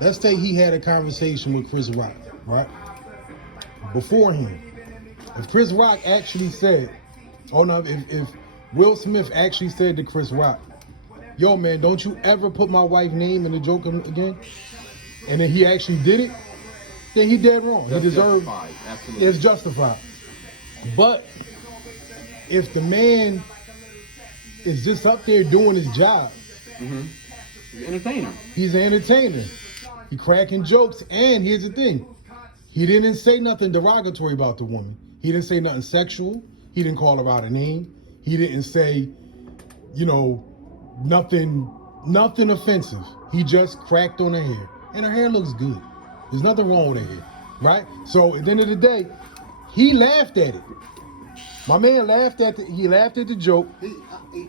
let's say he had a conversation with Chris Rock, right? Beforehand. If Chris Rock actually said, oh no, if Will Smith actually said to Chris Rock, yo man, don't you ever put my wife's name in the joke again? And then he actually did it, then he dead wrong. That's he deserved justified. Absolutely. It's justified. But if the man is just up there doing his job, He's an entertainer. he's an entertainer. He cracking jokes, and here's the thing. He didn't say nothing derogatory about the woman. He didn't say nothing sexual. He didn't call her out a name. He didn't say, nothing offensive. He just cracked on her hair. And her hair looks good. There's nothing wrong with her hair, right? So at the end of the day, he laughed at it. My man laughed at the joke.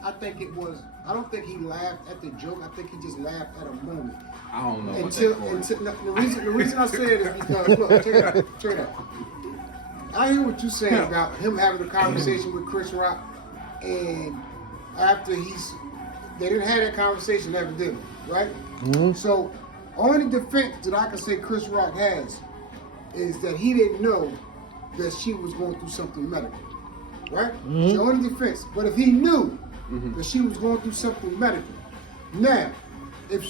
I think it was. I don't think he laughed at the joke. I think he just laughed at a moment. I don't know. The reason I say it is because look, check it out. I hear what you're saying about him having a conversation with Chris Rock, and after they didn't have that conversation evidently, right? Mm-hmm. So, only defense that I can say Chris Rock has is that he didn't know that she was going through something medical, right? Mm-hmm. It's the only defense. But if he knew that she was going through something medical, now, if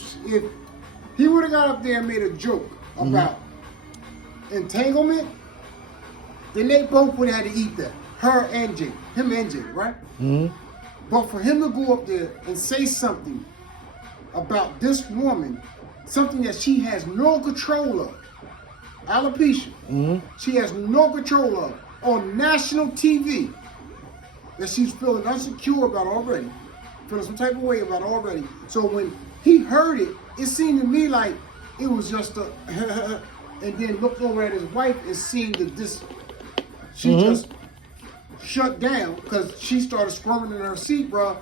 he would have got up there and made a joke about entanglement, then they both would have had to eat that. Her and Jay, him and Jay, right? mm-hmm. But for him to go up there and say something about this woman, something that she has no control of, alopecia, she has no control of, on national TV, that she's feeling insecure about already, feeling some type of way about already. So when he heard it, it seemed to me like it was just a, and then looked over at his wife and seen that this, she just shut down because she started squirming in her seat, bro.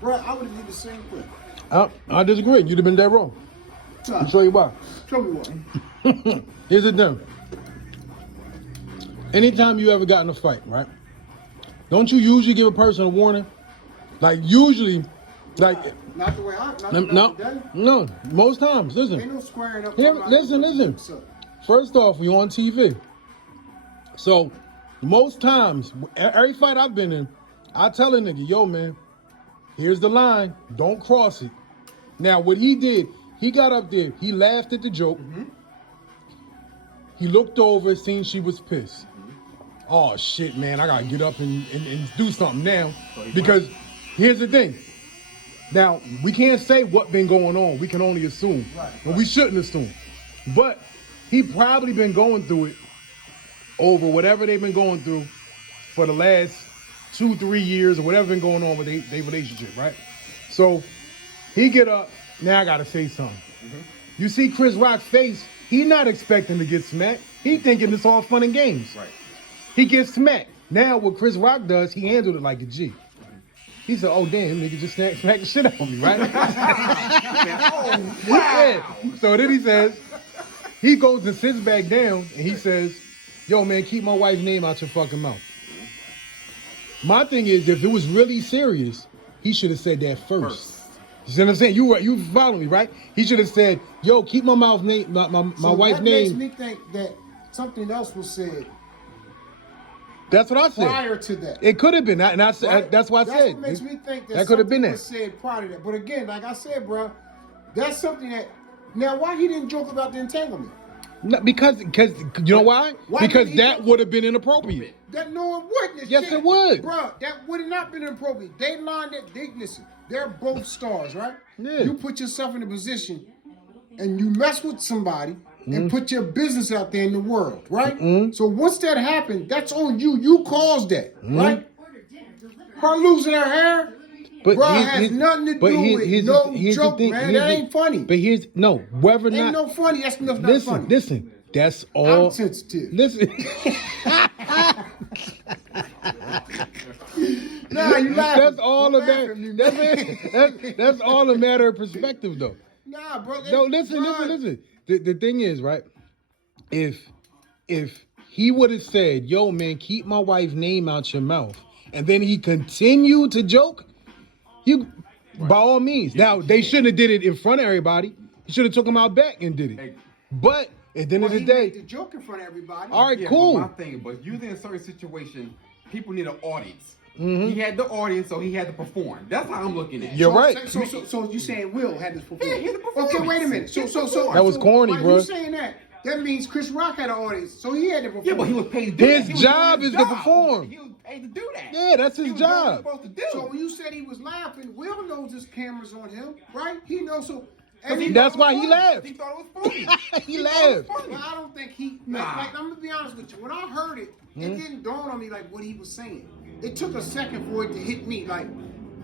Bro, I would have did the same thing. I disagree. You'd have been dead wrong. I'll show you why. Show me what. Here's the thing. Anytime you ever got in a fight, right? Don't you usually give a person a warning? Like usually, like not the way I. No. Most times, listen. Ain't no squaring up. Here, listen. First off, we on TV, so most times, every fight I've been in, I tell a nigga, yo man, here's the line, don't cross it. Now what he did, he got up there, he laughed at the joke. He looked over, seen she was pissed. Oh shit, man, I gotta get up and do something now. Because here's the thing. Now, we can't say what been going on. We can only assume. But we shouldn't assume. But he probably been going through it over whatever they've been going through for the last 2-3 years or whatever been going on with their relationship, right? So he get up, now I gotta say something. You see Chris Rock's face, he not expecting to get smacked. He thinking it's all fun and games. Right. He gets smacked. Now what Chris Rock does, he handled it like a G. He said, oh damn, nigga just smacked the shit out of me, right? Oh, wow. Yeah. So then he says, he goes and sits back down and he says, yo man, keep my wife's name out your fucking mouth. My thing is, if it was really serious, he should have said that first. You see what I'm saying? You follow me, right? He should have said, yo, keep my wife's name. That makes me think that something else was said. That's what I said. Prior to that. It could have been. And I said, right? that's what I said. That's what makes me think that could have been that. Was said prior to that. But again, like I said, bro, that's something that, now why he didn't joke about the entanglement? No, because you know why? Because that would have been inappropriate. That no, it wouldn't. Yes, it would. Bro, that would have not been inappropriate. They lined it. Listen, they're both stars, right? Yeah. You put yourself in a position and you mess with somebody and put your business out there in the world, right? So once that happened, that's on you. You caused that, right? Her losing her hair, but bro, has nothing to do with no joke, man. That ain't funny. But whether or not ain't no funny. That's not funny. Listen. That's all. I'm sensitive. Listen. Nah, you laughing. That's all a matter. That's all a matter of perspective, though. Nah, bro. No, listen. The thing is, right? If he would have said, "Yo, man, keep my wife's name out your mouth," and then he continued to joke, by all means. Now they shouldn't have did it in front of everybody. He should have took him out back and did it. Hey. But at the end of the he day, made the joke in front of everybody. all right, Yeah, cool. But my thing, but usually in a certain situation, people need an audience. Mm-hmm. He had the audience, so he had to perform. That's how I'm looking at it. You're right. So you saying Will had this performance? Yeah, he had the performance. Okay, wait a minute. So That was corny, by bro. You saying that? That means Chris Rock had an audience, so he had to perform. Yeah, but he was paid to do His that. He was job doing is his to job. perform. He was paid to do that. Yeah, that's his He was doing what he job. was supposed to do. So when you said he was laughing, Will knows his camera's on him, right? He knows so. That's why he laughed. He thought it was funny. He thought it was laughed. funny. But I don't think he. Nah. Like, I'm gonna be honest with you. When I heard it, it didn't dawn on me like what he was saying. It took a second for it to hit me. Like,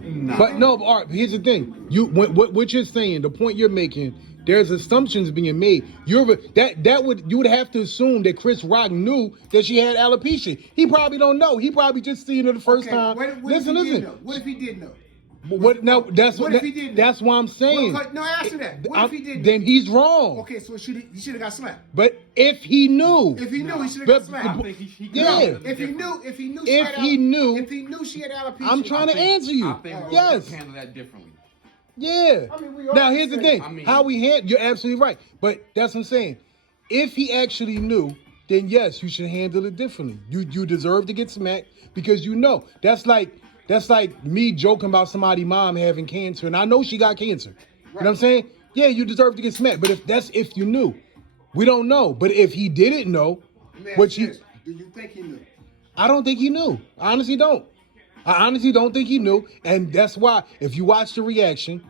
Nah. But no, but Art, here's the thing. What you're saying, the point you're making, there's assumptions being made. You would have to assume that Chris Rock knew that she had alopecia. He probably don't know. He probably just seen her the first time. What if Listen. he did know? What if he did know? What? No, that's What if he did know? That's why I'm saying. No, answer that. What if he did know? Then he's wrong. Okay, so he should have got slapped. But if he knew, If he knew, he should have But- got slapped. I think he could Yeah. handle it If he differently. knew, If he knew- she had alopecia. I'm trying to I think- answer you. I think Will Yes. could handle that differently. Yeah. I mean, we Now always here's the say- thing. I mean- How we handle, you're absolutely right. But that's what I'm saying. If he actually knew, then yes, you should handle it differently. You deserve to get smacked because you know. That's like me joking about somebody's mom having cancer, and I know she got cancer. You know what I'm saying? Yeah, you deserve to get smacked. But if you knew. We don't know. But if he didn't know, Man, which he, do you think he knew? I don't think he knew. I honestly don't. I honestly don't think he knew. And that's why, if you watch the reaction,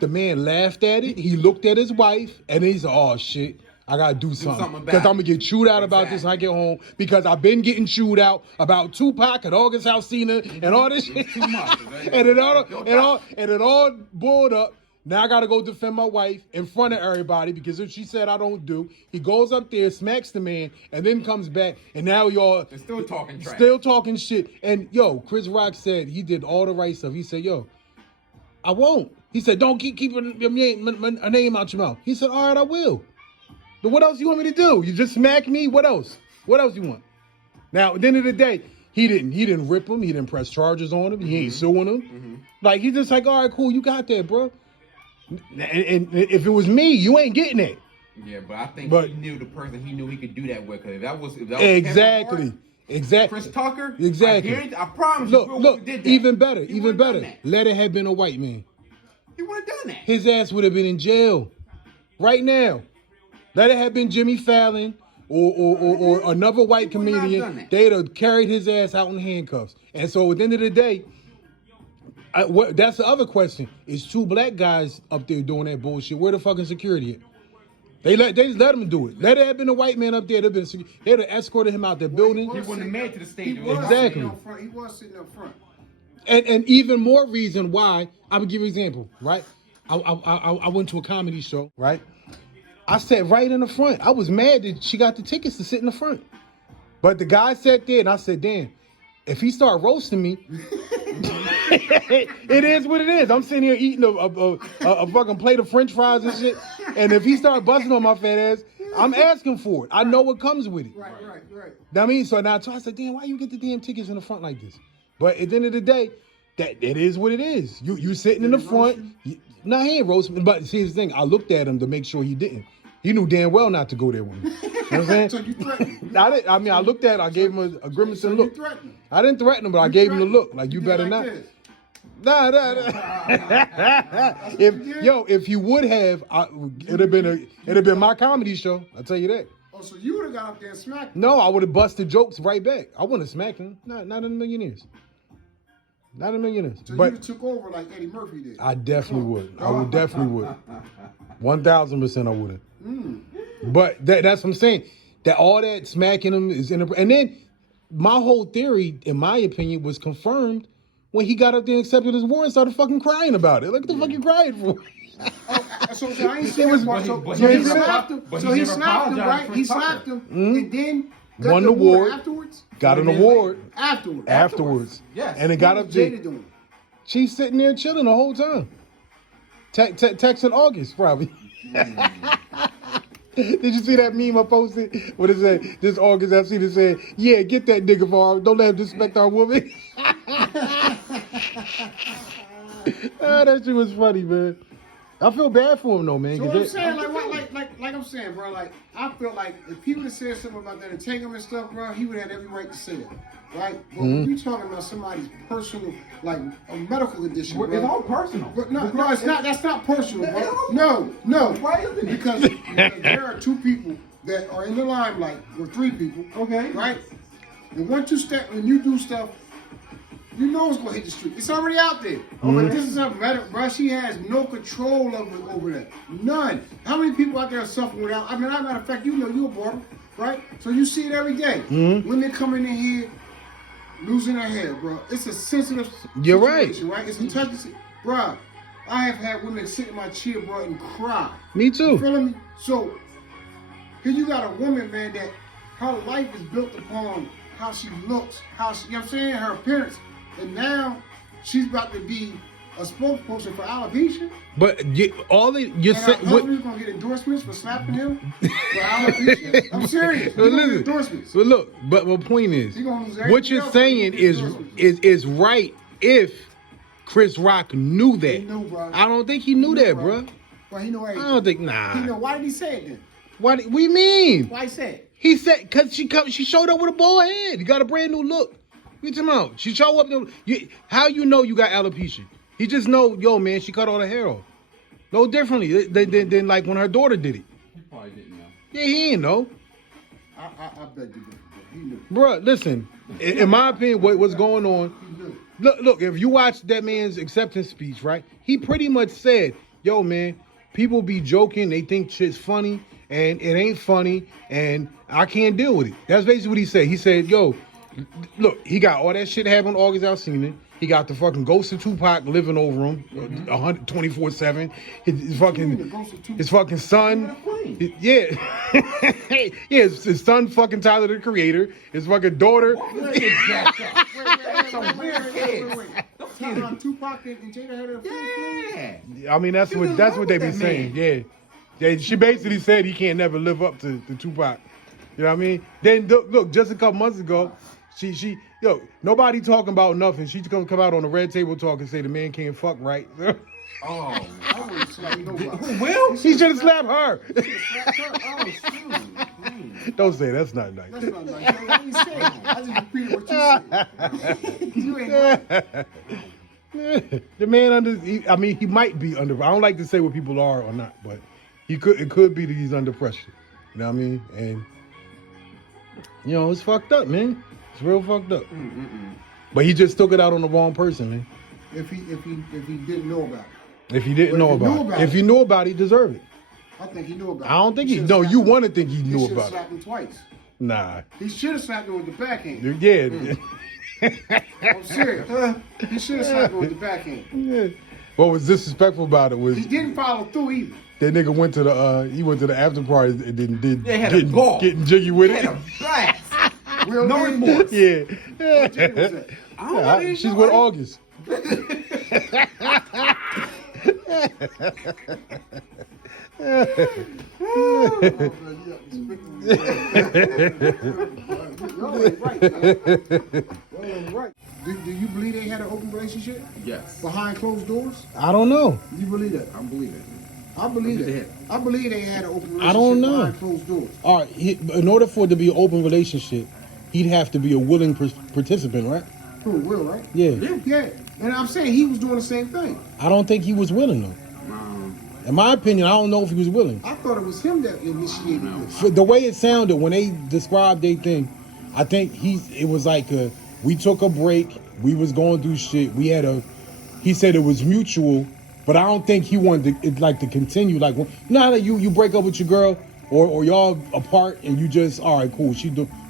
the man laughed at it. He looked at his wife, and he's like, oh, shit. I got to do something. something Because about I'm going to get chewed out about this when I Exactly. get home. Because I've been getting chewed out about Tupac and August Alsina and all this shit. Too much. and it all boiled up. Now I got to go defend my wife in front of everybody because if she said I don't do, he goes up there, smacks the man, and then comes back. And now y'all They're still talking trash. still talking shit. And yo, Chris Rock said he did all the right stuff. He said, yo, I won't. He said, don't keep your name out your mouth. He said, all right, I will. But what else you want me to do? You just smack me? What else? What else you want? Now, at the end of the day, he didn't rip him. He didn't press charges on him. He ain't suing him. Like, he's just like, all right, cool, you got that, bro. And if it was me, you ain't getting it. Yeah, but I think But- he knew the person he knew he could do that with. Because if that was Exactly. Kevin Hart, Exactly. Chris Tucker, Exactly. I promise you, Will Look, did that. even better, He even would've done better. that. Let it have been a white man. He would have done that. His ass would have been in jail right now. Let it have been Jimmy Fallon or another white He would not have done comedian. that. They'd have carried his ass out in handcuffs. And so at the end of the day, that's the other question. Is two black guys up there doing that bullshit? Where the fucking security at? They just let him do it. Let it have been a white man up there. They'd have escorted him out the building. He wouldn't have made it to the stage. Exactly. He was sitting up front. And even more reason why, I'm gonna give you an example, right? I went to a comedy show, right? I sat right in the front. I was mad that she got the tickets to sit in the front. But the guy sat there and I said, damn, if he start roasting me, it is what it is. I'm sitting here eating a fucking plate of French fries and shit. And if he start busting on my fat ass, I'm asking for it. I know what comes with it. Right. I mean, so now I said, damn, why you get the damn tickets in the front like this? But at the end of the day, that it is what it is. You sitting in the front. Nah, he ain't roasting. But see, the thing, I looked at him to make sure he didn't. He knew damn well not to go there with me. You know what I'm saying? So you threatened. I looked at him, I gave him a grimacing So look. you threatened. I didn't threaten him, but I gave him the look. Like, you did better like not. this. Nah. If you would have, it'd have been my comedy show. I'll tell you that. Oh, so you would have got up there and smacked him. No, I would have busted jokes right back. I wouldn't have smacked him. Not in a million years. Not in a million years. So you But would have took over like Eddie Murphy did. I definitely would. I would definitely would. 1,000% I would have. But that's what I'm saying. That all that smacking him is inappropriate. And then my whole theory, in my opinion, was confirmed when he got up there and accepted his award and started fucking crying about it. Like, what the fuck you crying for? So I ain't seen It was- that part. So but he he slapped him. but So he he never slapped him, apologized right? for He Tucker. slapped him, and then got Won the the award. afterwards. Got an 20 minutes award Afterwards. Yes. And it got up What's there. Jada doing? She's sitting there chilling the whole time. Texting August, probably. Did you see that meme I posted? What it said? This August, I've seen it say, yeah, get that nigga for don't let him disrespect our woman. That shit was funny, man. I feel bad for him though, man. So 'cause what I'm it- saying, like I'm saying, bro, like I feel like if people had said something about that entanglement stuff, bro, he would have every right to say it, right? But when you talking about somebody's personal, like a medical condition, bro, It's all personal. But no, it's not. That's not personal, bro. No, because there are two people that are in the limelight, or three people, Okay. right? And once you when you do stuff, you know it's gonna hit the street. It's already out there. But this is a matter, bro. She has no control over that. None. How many people out there are suffering without? I mean, as a matter of fact, you know you're a barber, right? So you see it every day. Women coming in here losing their hair, bro. It's a sensitive You're right. situation, right? It's a touchy, bro. I have had women sit in my chair, bro, and cry. Me You too. feeling me? So here you got a woman, man, that her life is built upon how she looks, how she, you know what I'm saying, her appearance. And now she's about to be a spokesperson for alopecia. But you And said her husband's gonna get endorsements for slapping him for alopecia. I'm serious. He's gonna get endorsements. But look, but my point is, He gonna lose what everything you're else, saying but he gonna get endorsements. is right if Chris Rock knew that. He knew, bro. I don't think he knew that, bro. Well, he know I everything. don't think He nah. know. Why did he say it then? What do you mean? Why he say it? He said because she showed up with a bald head. You got a brand new look. You talking about? She show up. How you know you got alopecia? He just know, yo, man. She cut all her hair off. No differently than like when her daughter did it. He probably didn't know. Yeah, he ain't know. I beg you, bro. He knew. Bruh, listen. In my opinion, what's going on? He knew. Look. If you watch that man's acceptance speech, right? He pretty much said, "Yo, man, people be joking. They think shit's funny, and it ain't funny, and I can't deal with it." That's basically what he said. He said, "Yo, look, he got all that shit happening on August Alsina. He got the fucking ghost of Tupac living over him, 124/7. His fucking son, yeah, yeah. His son, fucking Tyler the Creator. His fucking daughter. Some weird kids. Tupac and Jada had a Yeah. I mean, that's what they be that saying. man? Yeah. She basically said he can't never live up to Tupac. You know what I mean? Then look, just a couple months ago, she nobody talking about nothing. She come out on the red table talk and say the man can't fuck right. Oh. I wouldn't slap nobody. Who will? He should have slapped her. Slap her. Oh, shoot. Don't say that's not nice. That's not nice. I ain't saying. I just repeated what you said. You ain't right. The man he might be under. I don't like to say what people are or not, but it could be that he's under pressure. You know what I mean? And it's fucked up, man. It's real fucked up. But he just took it out on the wrong person, man. If he didn't know about it. If he didn't know about it. If he knew about it, he deserved it. I think he knew about it. I don't think should've no, slapped you him. want to think he knew He should have about it. slapped him twice. Nah. He should have slapped him with the backhand. Yeah. I'm serious. He should have slapped him with the backhand. Yeah. What was disrespectful about it was He didn't follow through either. that nigga went to the after party and then They had a ball. getting jiggy with He it. had a blast. Real No name? remorse. Yeah. What Jada was that? I don't know. Yeah, she's with August. Y'all ain't right, man. Y'all ain't right. Do you believe they had an open relationship Yes. behind closed doors? I don't know. You believe that? I believe it. I believe They that. had. I believe they had an open relationship I don't know. behind closed doors. All right, in order for it to be an open relationship, he'd have to be a willing participant, right? Who will, right? Yeah. Yeah. And I'm saying he was doing the same thing. I don't think he was willing though. In my opinion, I don't know if he was willing. I thought it was him that initiated this. For the way it sounded when they described their thing, I think it was like we took a break, we was going through shit. He said it was mutual, but I don't think he wanted to continue. Like, you know how you break up with your girl or y'all apart and you just, all right, cool.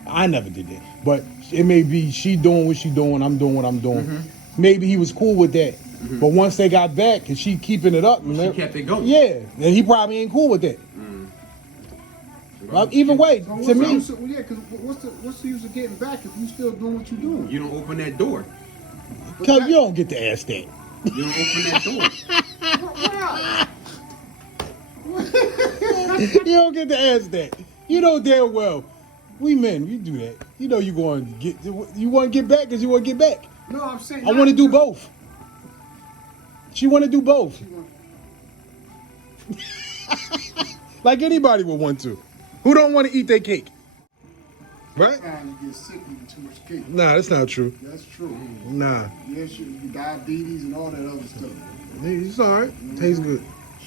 I never did that, but it may be she doing what she doing, I'm doing what I'm doing. Mm-hmm. Maybe he was cool with that, but once they got back and she keeping it up, She kept it going. yeah, and he probably ain't cool with that. Well, either way, So to me, because what's the use of getting back if you still doing what you're doing? You don't open that door. cause you don't get to ask that. You don't open that door. You don't get to ask that. You know damn well, we men, we do that. You know you want to get back because you want to get back. No, I'm saying I want to do both. She want to do both. Like anybody would want to. Who don't want to eat their cake? Right? Kind of get sick eating too much cake. Nah, that's not true. That's true. Nah. Yes, you diabetes and all that other stuff. It's all right. Tastes good.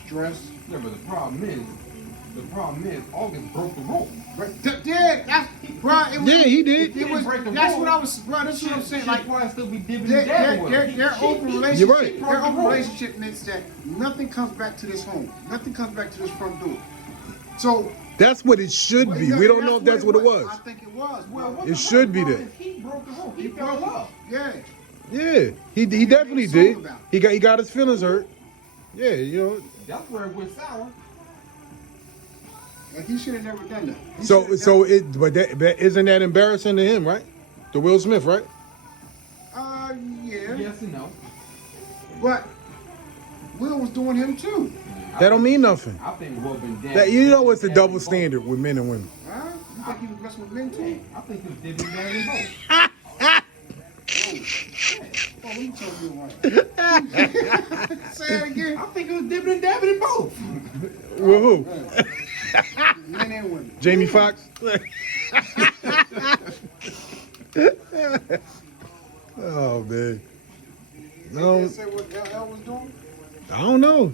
Stress. Yeah, but the problem is, August broke the rule. But that's bro. It was, Yeah, he did. It was. That's what I was. Bro, that's what I'm saying. Like, why I still be dipping and dabbing with her. their open relationship. You're right. Their open relationship means that nothing comes back to this home. Nothing comes back to this front door. So That's what it should be. We don't know if that's what it was. I think it was. Well, It should be that. He broke the rule. He he fell in broke love. it. Yeah. Yeah, he definitely did. He got his feelings hurt. Yeah, you know. That's where it went sour. Like he should have never done that. But isn't that embarrassing to him, right? To Will Smith, right? Yeah. Yes and no. But Will was doing him too. That don't mean nothing. I think Will been dead. That you know, it's a double standard with men and women. Huh? You think he was messing with men too? I think he was dipping and dabbing both. Oh, let me tell you one. Say it again. I think it was dipping and dabbing in both. With who? Men and women. Jamie Foxx? Oh man. No, They say what LL was doing? I don't know.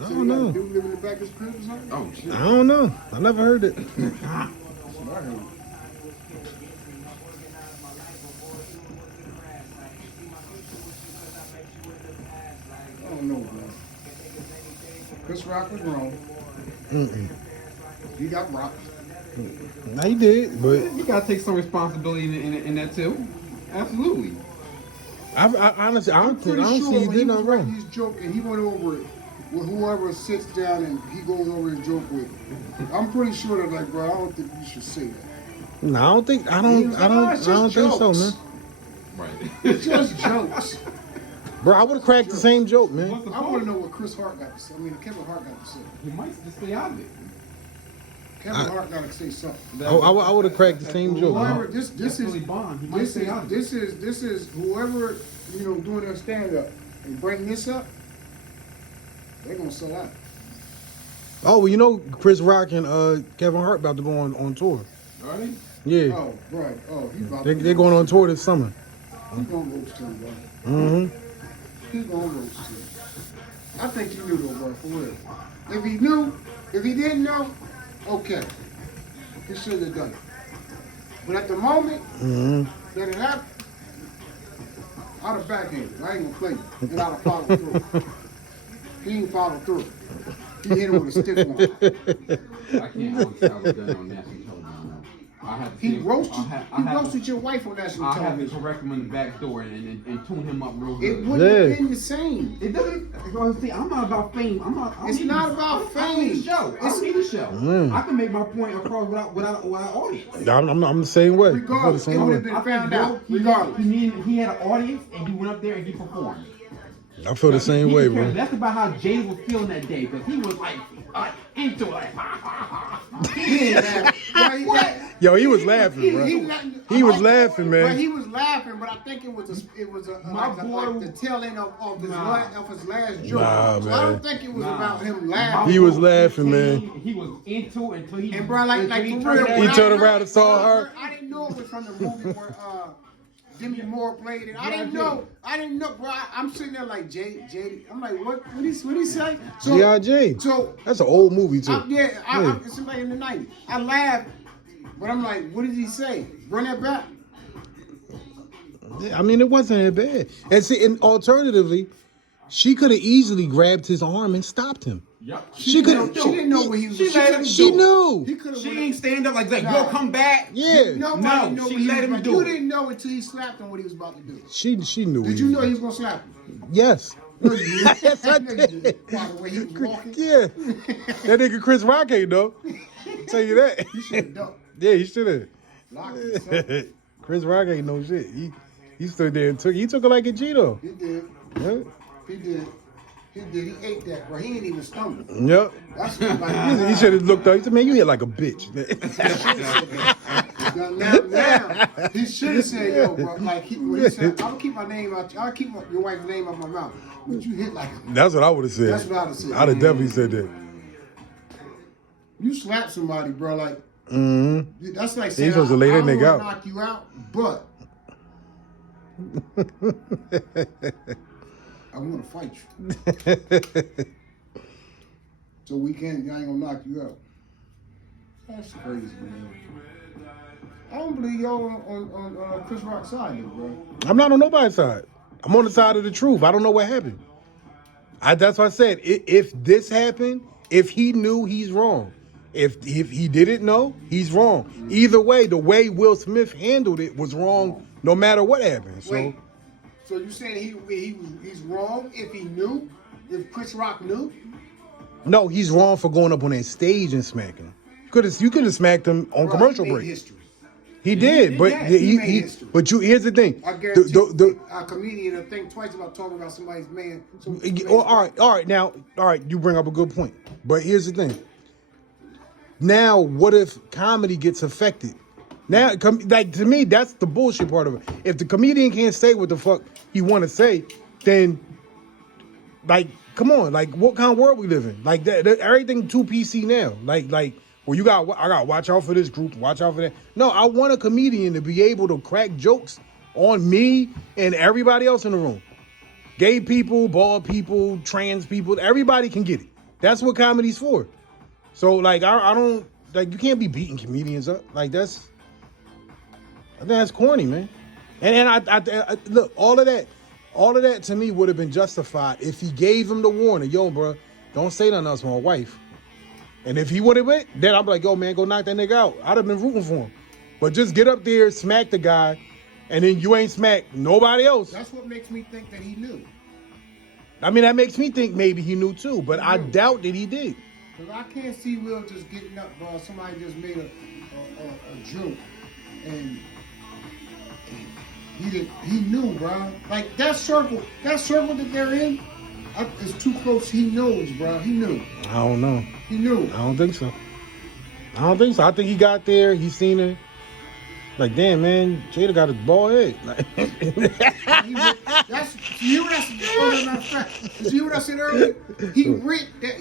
I So don't he got a know. dude living in the back of his crib or something? Oh shit. I don't know. I never heard it. That's what I heard. I don't know, bro. Chris Rock was wrong. He got rocked. Now he did, but You gotta take some responsibility in that too. Absolutely. I honestly, I don't Pretty see sure he when he did was nothing writing wrong. his joke and he went over it with whoever sits down and he goes over his joke with. I'm pretty sure that like, bro, I don't think you should say that. No, I don't think. I He don't. was I like, don't. "Oh, I it's don't just think so, jokes." man. Right. It's just jokes. Bro, I would have cracked the same joke, man. What's the I want point? to know what Chris Hart got to say. I mean, Kevin Hart got to say. He might just stay out of it. Kevin Hart got to say something. I would have cracked the same joke. Whoever, man. this That's is really Bond. He might this stay out of it. is whoever doing their stand up and bring this up, they're gonna sell out. Oh, well, you know, Chris Rock and Kevin Hart about to go on tour. Right? Yeah, Oh, right. Oh, he's about they're going on tour this summer. He's gonna roast him, bro. Mm-hmm. He's gonna roast him. I think you knew though, bro, for real. If he knew, if he didn't know, okay, he shouldn't have done it. But at the moment that it happened, I'd have backhanded. I ain't gonna play you. And I'd have followed through. He ain't followed through. He hit him with a stiff one. I can't always I was done on national television. No. I have to He see- roasted, I have- I he have to- roasted your wife on national I have to television. correct him in the back door and tune him up real It good. wouldn't have Yeah. been the same. It doesn't. Well, see, I'm not about fame. I'm not. I It's need not the- about I need fame. the show. I don't need the show. I can make my point across without audience. I'm the same way. I feel the Regardless, it same would way. have been I think found out. Will, Regardless. he had an audience and he went up there and he performed. I feel the same He way, didn't care. bro. That's about how Jada was feeling that day because he was like into it, like he didn't laugh. What? Yo, he was laughing, bro. He was laughing, But man. he was laughing, but I think it was like the tail end of his last joke. Nah, so man. I don't think it was Nah. about him laughing. He was laughing, man. He was into it until he. And bro, like until for turned real, that when He I turned heard- around and saw her. I didn't know it was from the movie where Demi Moore played it. I didn't know, bro. I'm sitting there like Jada. I'm like, what he say? So, G.I. Jane. So That's an old movie too. it's like in the 90s. I laughed, but I'm like, what did he say? Run that back. Yeah, I mean, it wasn't that bad. And see, and alternatively, she could have easily grabbed his arm and stopped him. Yep. She could. She didn't know what he was. She let him She do it. knew. He could have. She ain't stand up like that. Nah. Yo, come back. Yeah. Nobody No, knew she what he let was him about. do You it. didn't know until he slapped him what he was about to do. She knew. Did you know he was gonna slap him? Yes. No, you didn't. Yes, I No, you did. didn't. By the way he was walking. Yeah. That nigga Chris Rock ain't though. Tell you that. You should have ducked. Yeah, he should have. Locked himself. Chris Rock ain't no shit. He stood there and took it like a G though. He did. Yeah. He did. He did. He ate that, bro. He ain't even stumble. Yep. That's like He should have looked up. He said, "Man, you hit like a bitch." Now, he should have said, yo, bro. Like, when he said, I'll keep my name out, I'll keep your wife's name out my mouth. But you hit like, That's what I would have said. That's what I would have said. I'd have definitely said that. You slap somebody, bro, like, that's like saying, He's supposed to lay that nigga out. Knock you out, but I want to fight you. So I ain't gonna knock you out. That's crazy, man. I don't believe y'all on Chris Rock's side, though, bro. I'm not on nobody's side. I'm on the side of the truth. I don't know what happened. That's what I said. If this happened, if he knew, he's wrong. If he didn't know, he's wrong. Either way, the way Will Smith handled it was wrong no matter what happened. So, wait, so you saying he's wrong if he knew? If Chris Rock knew? No, he's wrong for going up on that stage and smacking him. You could have smacked him on commercial break. History. He did, but he made history. But here's the thing. I guarantee a comedian will think twice about talking about somebody's man. All right. You bring up a good point. But here's the thing. Now, what if comedy gets affected? Now, like, to me, that's the bullshit part of it. If the comedian can't say what the fuck he want to say, then, like, come on, like, what kind of world we live in? Like, everything too PC now. Like, well, I got to watch out for this group, watch out for that. No, I want a comedian to be able to crack jokes on me and everybody else in the room. Gay people, bald people, trans people, everybody can get it. That's what comedy's for. So, like, I don't, like, you can't be beating comedians up. Like, I think that's corny, man. And I look, all of that to me would have been justified if he gave him the warning, yo, bro, don't say nothing else to my wife. And if he would have went, then I'd be like, yo, man, go knock that nigga out. I'd have been rooting for him. But just get up there, smack the guy, and then you ain't smacked nobody else. That's what makes me think that he knew. I mean, that makes me think maybe he knew too, but I doubt that he did. Because I can't see Will just getting up, bro. Somebody just made a joke, and he knew, bro. Like, that circle that they're in, is too close. He knows, bro. He knew. I don't know. He knew. I don't think so. I think he got there. He seen it. Like, damn, man, Jada got his bald head. Like, you hear what I said earlier? He writ that.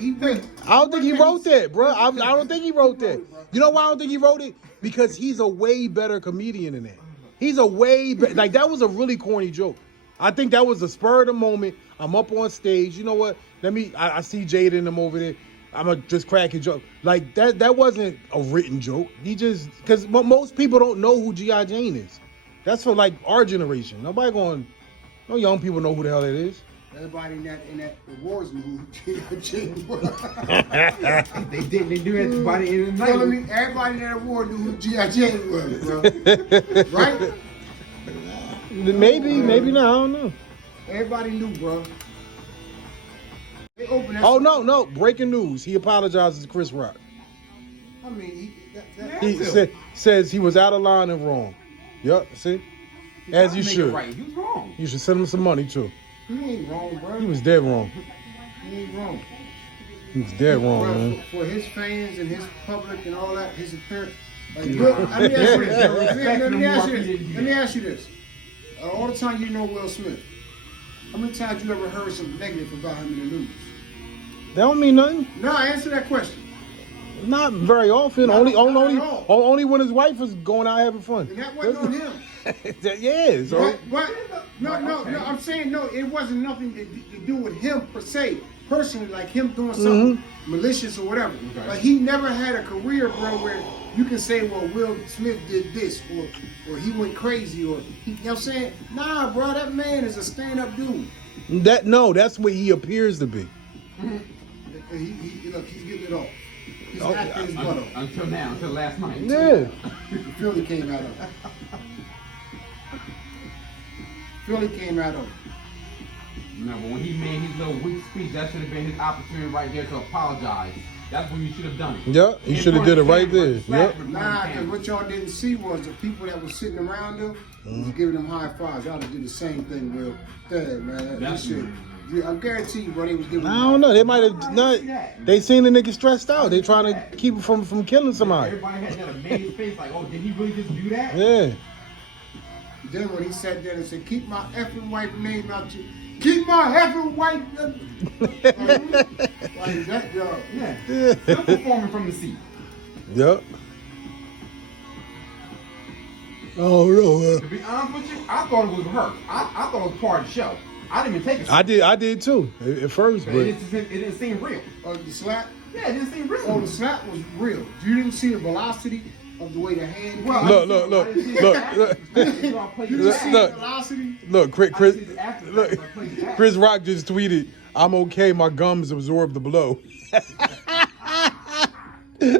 I don't think he wrote that, bro. I don't think he wrote that. You know why I don't think he wrote it? Because he's a way better comedian than that. He's a way better. Like, that was a really corny joke. I think that was a spur of the moment. I'm up on stage. You know what? I see Jada and them over there. I'm going to just crack a joke. Like, that wasn't a written joke. Because most people don't know who G.I. Jane is. That's for, like, our generation. No young people know who the hell that is. Everybody in that awards knew who G.I. Jane was. They didn't. They knew everybody in the night. Everybody in that award knew who G.I. Jane was, bro. Right? Maybe not. I don't know. Everybody knew, bro. No. Breaking news. He apologizes to Chris Rock. I mean, He says he was out of line and wrong. Yup, see? As you should. Right. He was wrong. You should send him some money, too. He ain't wrong, bro. He was dead wrong. He ain't wrong. He was dead wrong, bro, man. For his fans and his public and all that, his appearance. Like, let me ask you this. All the time you know Will Smith, how many times you ever heard something negative about him in the news? That don't mean nothing. No, answer that question. Not very often. Not only when his wife was going out having fun. And that wasn't on him. Yeah. So. No. I'm saying no. It wasn't nothing to do with him per se, personally, like him doing something malicious or whatever. Okay. Like, he never had a career, bro, where you can say, well, Will Smith did this, or he went crazy, or you know what I'm saying? Nah, bro, that man is a stand-up dude. That's what he appears to be. Look, he's getting it off. He's acting his butt off. Until last night. Yeah. Philly came out of it. No, but when he made his little weak speech, that should have been his opportunity right there to apologize. That's when you should have done it. Yeah, he should have did it right there. Yep. Nah, because what y'all didn't see was the people that was sitting around him was giving them high fives. Y'all did the same thing, Will. Yeah, man. Yeah, I guarantee you, bro, they was giving. I don't know. They might have I not. see that. They seen the nigga stressed out. They trying to keep him from killing somebody. Everybody had that amazed face, like, oh, did he really just do that? Yeah. Then when he sat there and said, "Keep my effing white name out you, keep my effing white." Like that, yo. Yeah. Still performing from the seat. Yep. Oh no. To be honest with you, I thought it was rehearsed. I thought it was part of the show. I didn't even take it. I did too at first, But but it didn't seem real. The slap. Yeah, it didn't seem real. Oh, the slap was real. You didn't see the velocity of the way the hand. Well, came. look. You didn't see Look. the velocity. look, Chris Rock just tweeted, "I'm okay. My gums absorb the blow." These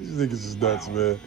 niggas is nuts, man.